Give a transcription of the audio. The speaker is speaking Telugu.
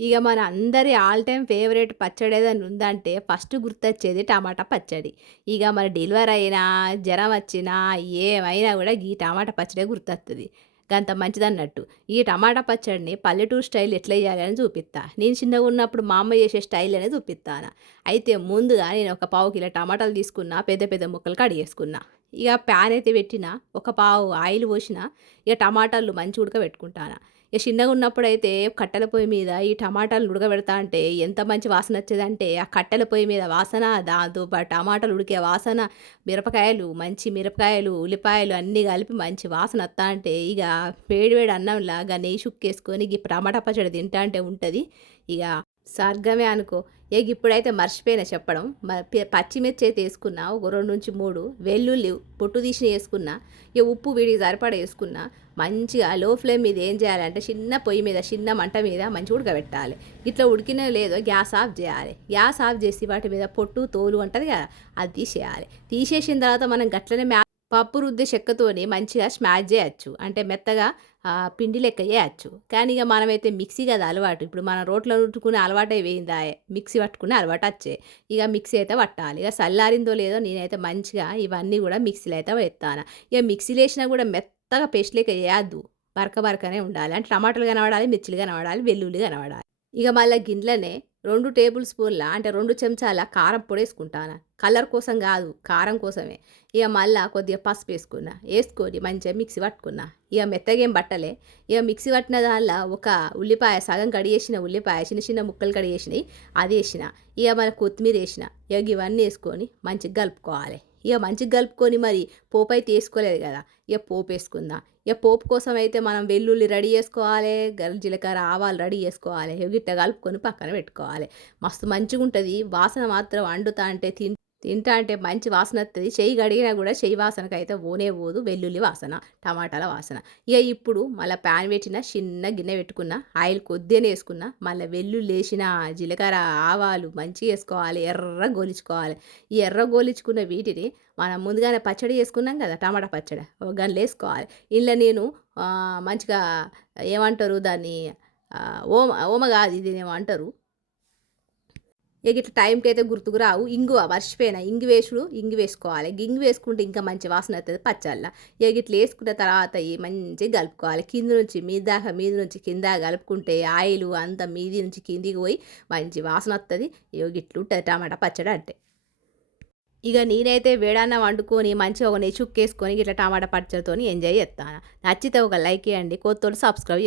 ఇగ మన అందరి ఆల్ టైమ్ ఫేవరెట్ పచ్చడేదన్నా ఉందంటే ఫస్ట్ గుర్తొచ్చేది టమాటా పచ్చడి. ఇగ మరి డెలివరీ అయినా, జరం వచ్చినా, ఏమైనా గూడా గీ టమాటా పచ్చడే గుర్తొత్తది. గంత మంచిదన్నట్టు. ఈ టమాటా పచ్చడిని పల్లెటూరు స్టైల్ ఎట్లా జేయాలి అని జూపిత్తా. నేను చిన్నగున్నప్పుడు మా అమ్మ జేసే స్టైల్‌లోనే జూపిత్తాన. అయితే ముందుగా నేను ఒక పావు కిలో టమాటాలు తీసుకున్నా, పెద్ద పెద్ద ముక్కలు కడిగేసుకున్నా. ఇగ ప్యాన్ అయితే పెట్టినా, ఒక పావు ఆయిల్ పోషినా, ఇగ టమాటాలు మంచిగా ఉడకబెట్టుకుంటాన. ఇగ చిన్నగున్నప్పుడైతే కట్టెల పొయ్యి మీద ఈ టమాటాలు ఉడకబెడతాంటే ఎంత మంచి వాసనొచ్చేదంటే, ఆ కట్టెల పొయ్యి మీద వాసన, దాంతో పాటు టమాటాలు ఉడికే వాసన, మిరపకాయలు, మంచి మిరపకాయలు, ఉల్లిపాయలు అన్నీ కలిపి మంచి వాసనొత్తాంటే, ఇగ వేడి వేడి అన్నంలా నెయ్యి చుక్కేసుకొని గీ టమాటా పచ్చడి తింటాంటే ఉంటది. ఇగ స్వర్గమే అనుకో. ఇగ ఇప్పుడైతే మర్చిపోయిన చెప్పడం. పచ్చిమిర్చి అయితే యేసుకున్నా. ఒక 2-3 వెల్లుల్లి పొట్టు తీసినయి యేసుకున్నా. ఇగ ఉప్పు వీడికి సరిపడా యేసుకున్నా. మంచిగా లో ఫ్లేమ్ మీద ఏం చేయాలంటే చిన్న పొయ్యి మీద, చిన్న మంట మీద మంచిగా ఉడకబెట్టాలి. ఇట్లా ఉడికినో లేదో గ్యాస్ ఆఫ్ జేయాలి. గ్యాస్ ఆఫ్ జేసి వాటి మీద పొట్టు, తోలు ఉంటది గదా! అది తీసేయాలి. తీసేసిన తర్వాత మనం గట్లనే పప్పు రుద్దే చెక్కతోని మంచిగా స్మాష్ జేయొచ్చు. అంటే మెత్తగా పిండి లెక్క జేయొచ్చు. కానీ ఇగ మనమైతే మిక్సీ గదా అలవాటు. ఇప్పుడు మనం రోట్లో రుట్టుకునే అలవాటయిపోయిందాయె. మిక్సీ పట్టుకునే అలవాటచ్చే. ఇగ మిక్సీ అయితే పట్టాలి. ఇగ సల్లారిందో లేదో నేనైతే మంచిగా ఇవన్నీ గూడా మిక్సీలో అయితే వేత్తాన. ఇగ మిక్సీలో ఏసినా గూడా మెత్తగా పేస్ట్ లెక్క చేయొద్దు. బరక బరకనే ఉండాలి. అంటే టమాటాలు కనపడాలి, మిర్చిలు కనపడాలి, వెల్లుల్లి కనపడాలి. ఇగ మళ్ళా గిట్లనే 2 టేబుల్ స్పూన్‌ల అంటే 2 చెంచాల కారం పొడేసుకుంటాన. కలర్ కోసం గాదు, కారం కోసమే. ఇగ మళ్ళా కొద్దిగా పసుపేసుకున్నా. యేసుకొని మంచిగా మిక్సీ పట్టుకున్నా. ఇగ మెత్తగేం పట్టలే. ఇగ మిక్సీ పట్టిన దాంట్ల ఒక ఉల్లిపాయ సగం కడిగేసిన ఉల్లిపాయ చిన్న చిన్న ముక్కలు కడిగేసినయి అదేసిన. ఇగ మళ్ళ కొత్తిమీరేసిన. ఇగ గివన్నీ యేసుకొని మంచిగా కలుపుకోవాలి. ఇగ మంచిగా కలుపుకొని మరి పోపయితే ఏసుకోలేదు గదా! ఇగ పోపేసుకుందాం. ఇగ పోపు కోసం అయితే మనం వెల్లుల్లి రెడీ జేసుకోవాలే, జీలకర్ర, ఆవాలు రెడీ జేసుకోవాలి. గిట్ట కలుపుకొని పక్కన పెట్టుకోవాలి. మస్తు మంచిగుంటది. వాసన మాత్రం అండుతాంటే తింటాంటే మంచి వాసనొత్తది. చెయ్యి కడిగినా గూడా చెయ్యి వాసనకైతే పోనే పోదు. వెల్లుల్లి వాసన, టమాటాల వాసన. ఇగ ఇప్పుడు మళ్ళా ప్యాన్ పెట్టిన, చిన్న గిన్నె పెట్టుకున్న, ఆయిల్ కొద్దిగనే యేసుకున్న, మళ్ళా వెల్లుల్లేసిన, జీలకర్ర, ఆవాలు మంచిగేసుకోవాలి. ఎర్రగా గోలిచ్చుకోవాలి. ఈ ఎర్రగా గోలిచ్చుకున్న వీటిని మనం ముందుగానే పచ్చడి చేసుకున్నాం గదా! టమాటా పచ్చడి. ఒక గండ్లేసుకోవాలి. ఇందులో నేను మంచిగా ఏమంటారు దాన్ని ఓమ గాదు ఇదేమో అంటారు. ఇగ గిట్ల టైంకైతే గుర్తుకు రావు. ఇంగువ మర్చిపోయినా. ఇంగువేసుకోవాలి. ఇంగు వేసుకుంటే ఇంకా మంచి వాసనొత్తది పచ్చడ్ల. ఇగ గిట్ల యేసుకున్న తర్వాత మంచిగా కలుపుకోవాలి. కింద నుంచి మీద దాకా, మీద నుంచి కింద కలుపుకుంటే ఆయిలు అంతా మీది నుంచి కిందికి పోయి మంచి వాసనొత్తది. ఇగో గిట్లుంటది టమాటా పచ్చడి అంటే. ఇగ నేనైతే వేడన్నం వండుకొని మంచిగా ఒక నెయ్యి చుక్కేసుకొని గిట్ల టమాటా పచ్చడితోని ఎంజాయ్ జేత్తాన. నచ్చితే ఒక లైక్ ఇయ్యండి. కొత్తోళ్ళు సబ్స్క్రైబ్